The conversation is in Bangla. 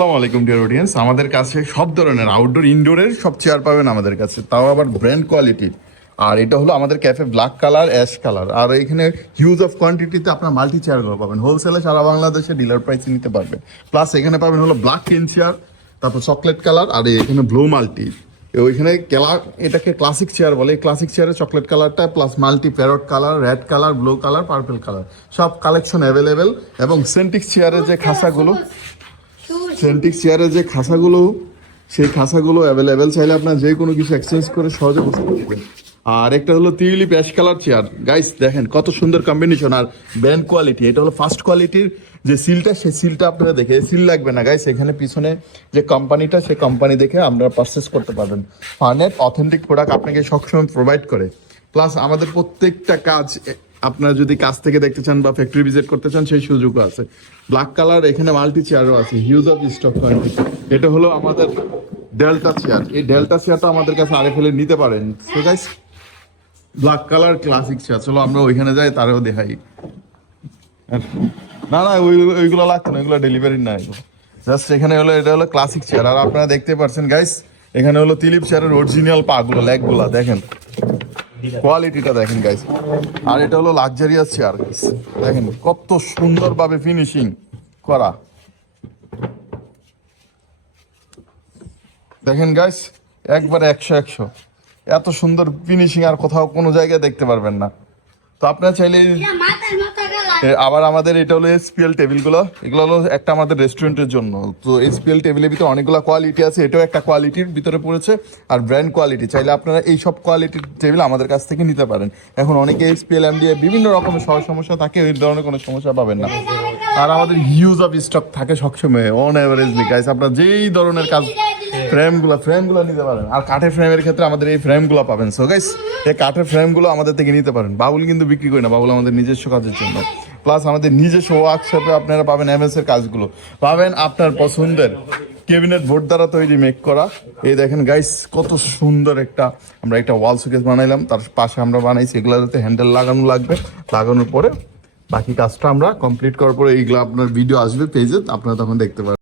আসসালামু আলাইকুম ডিয়ার অডিয়েন্স, আমাদের কাছে সব ধরনের আউটডোর ইনডোরের সব চেয়ার পাবেন আমাদের কাছে, তাও আবার ব্র্যান্ড কোয়ালিটির। আর এটা হলো আমাদের cafe black colour, ash colour. আর এখানে হিউজ অফ কোয়ান্টিটিতে আপনার মাল্টি চেয়ারগুলো পাবেন, হোলসেলে সারা বাংলাদেশে ডিলার প্রাইসে নিতে পারবেন। প্লাস এখানে পাবেন হলো ব্ল্যাক টিন চেয়ার, তারপর চকলেট কালার, আর এখানে ব্লু মাল্টি। ওইখানে এটাকে ক্লাসিক চেয়ার বলে। এই ক্লাসিক চেয়ারে চকলেট কালারটা plus multi parrot colour, red colour, blue colour, purple colour সব কালেকশন অ্যাভেলেবেল। এবং সেন্টিক্স চেয়ারের যে খাসাগুলো সেই খাসাগুলো অ্যাভেলেবেল। চাইলে আপনার যে কোনো কিছু এক্সচেঞ্জ করে সহজে বসতে পারবেন। আর একটা হলো tulip ash colour chair. Guys দেখেন কত সুন্দর কম্বিনেশন আর ব্র্যান্ড কোয়ালিটি। এটা হলো ফার্স্ট কোয়ালিটির যে সিলটা, সেই সিলটা আপনারা দেখে সিল লাগবে না গাইস। এখানে পিছনে যে কোম্পানিটা, সেই কোম্পানি দেখে আপনারা পারচেস করতে পারবেন। ফার্নেট অথেন্টিক প্রোডাক্ট আপনাকে সবসময় প্রোভাইড করে। প্লাস আমাদের প্রত্যেকটা কাজ আপনারা যদি কাছ থেকে দেখতে চান বা ফ্যাক্টরি ভিজিট করতে চান, সেই সুযোগও আছে। ব্ল্যাক কালার এখানে মাল্টি চেয়ারও আছে, হিউজ অফ স্টক কোয়ান্টিটি। এটা হলো আমাদের ডেল্টা চেয়ার। এই ডেল্টা চেয়ারটা আমাদের কাছে আরএফএল নিতে পারেন। So guys, black colour classic chair, চলো আমরা ওইখানে যাই, তারেও দেখাই। না না, ওইগুলো লাগতো না, ওইগুলো ডেলিভারি না। এগুলো জাস্ট এখানে হলো, এটা হলো ক্লাসিক চেয়ার। আর আপনারা দেখতে পাচ্ছেন গাইস, এখানে হলো টিলিপ চেয়ারের অরিজিনাল পাগুলো, লেগগুলো দেখেন, কোয়ালিটিটা দেখেন গাইস। আর এটা হলো লাক্সারিয়াস চেয়ার গাইস, দেখেন কত সুন্দরভাবে ফিনিশিং করা। দেখেন গাইস, একবারে 100 এত সুন্দর ফিনিশিং আর কোথাও কোনো জায়গায় দেখতে পারবেন না। তো আপনারা চাইলে আবার আমাদের এটা হলো এসপিএল টেবিলগুলো, এগুলো হলো একটা আমাদের রেস্টুরেন্টের জন্য। তো এসপিএল টেবিলের ভিতরে অনেকগুলো কোয়ালিটি আছে, এটাও একটা কোয়ালিটির ভিতরে পড়েছে। আর ব্র্যান্ড কোয়ালিটি চাইলে আপনারা এই সব কোয়ালিটির টেবিল আমাদের কাছ থেকে নিতে পারেন। এখন অনেকে এসপিএল এমডিএ বিভিন্ন রকমের সমস্যা থাকে, এই ধরনের কোনো সমস্যা পাবেন না। আর আমাদের হিউজ অফ স্টক থাকে সবসময় অন অ্যাভারেজলি গাইস। আপনারা যেই ধরনের কাজ ফ্রেমগুলো নিতে পারেন। আর কাঠের ফ্রেমের ক্ষেত্রে আমাদের এই ফ্রেমগুলো পাবেন। সো গাইস, এই কাঠের ফ্রেমগুলো আমাদের থেকে নিতে পারেন। বাবুল কিন্তু বিক্রি করি না, বাবুল আমাদের নিজস্ব কাজের জন্য। প্লাস আমাদের নিজস্ব ওয়ার্কশপে আপনারা পাবেন এমএস এর কাজগুলো, পাবেন আপনার পছন্দের ক্যাবিনেট বোর্ড দ্বারা তৈরি মেক করা। এই দেখেন গাইস, কত সুন্দর আমরা একটা ওয়াল শোকেস বানাইলাম, তার পাশে আমরা বানাইছি এগুলোতে হ্যান্ডেল লাগানো লাগবে। লাগানোর পরে বাকি কাজটা আমরা কমপ্লিট করার পরে এইগুলো আপনার ভিডিও আসবে পেজে, আপনারা তখন দেখতে পারবেন।